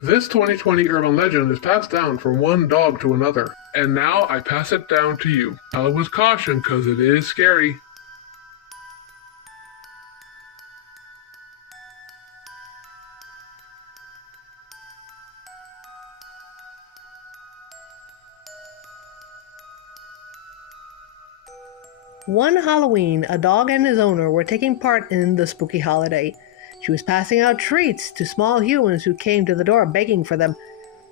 This 2020 urban legend is passed down from one dog to another, and now I pass it down to you. Tell it with caution, cause it is scary. One Halloween, a dog and his owner were taking part in the spooky holiday. She was passing out treats to small humans who came to the door begging for them.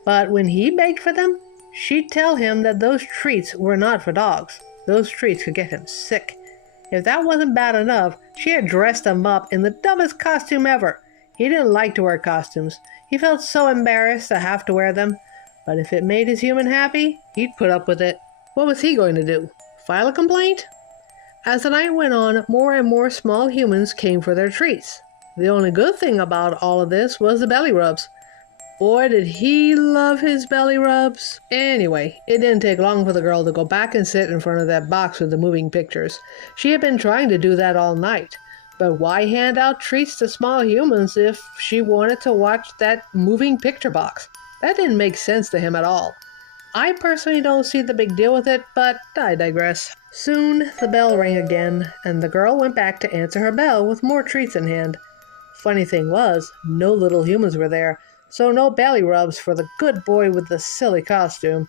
But when he begged for them, she'd tell him that those treats were not for dogs. Those treats could get him sick. If that wasn't bad enough, she had dressed him up in the dumbest costume ever. He didn't like to wear costumes. He felt so embarrassed to have to wear them. But if it made his human happy, he'd put up with it. What was he going to do? File a complaint? As the night went on, more and more small humans came for their treats. The only good thing about all of this was the belly rubs. Boy, did he love his belly rubs. Anyway, it didn't take long for the girl to go back and sit in front of that box with the moving pictures. She had been trying to do that all night. But why hand out treats to small humans if she wanted to watch that moving picture box? That didn't make sense to him at all. I personally don't see the big deal with it, but I digress. Soon the bell rang again, and the girl went back to answer her bell with more treats in hand. Funny thing was, no little humans were there, so no belly rubs for the good boy with the silly costume.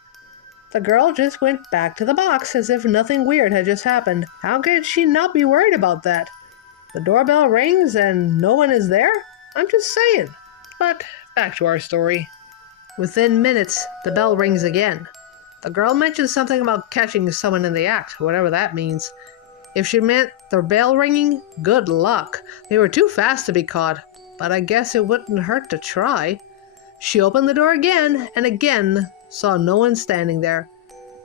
The girl just went back to the box as if nothing weird had just happened. How could she not be worried about that? The doorbell rings and no one is there? I'm just saying. But back to our story. Within minutes, the bell rings again. The girl mentioned something about catching someone in the act, whatever that means. If she meant the bell ringing, good luck. They were too fast to be caught, but I guess it wouldn't hurt to try. She opened the door again, and again saw no one standing there.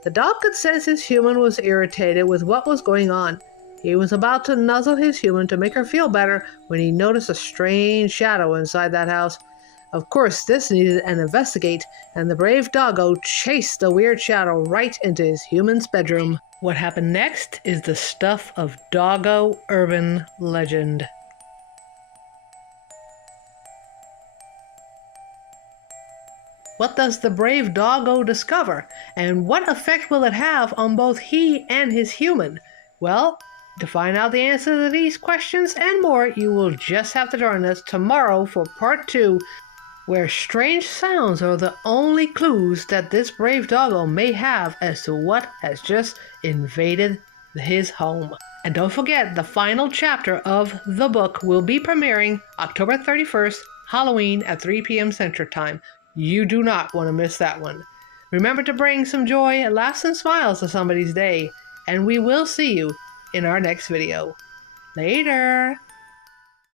The dog could sense his human was irritated with what was going on. He was about to nuzzle his human to make her feel better when he noticed a strange shadow inside that house. Of course, this needed an investigate, and the brave doggo chased the weird shadow right into his human's bedroom. What happened next is the stuff of doggo urban legend. What does the brave doggo discover, and what effect will it have on both he and his human? Well, to find out the answer to these questions and more, you will just have to join us tomorrow for part 2, where strange sounds are the only clues that this brave doggo may have as to what has just invaded his home. And don't forget, the final chapter of the book will be premiering October 31st, Halloween at 3 p.m. Central Time. You do not want to miss that one. Remember to bring some joy, laughs, and smiles to somebody's day, and we will see you in our next video. Later!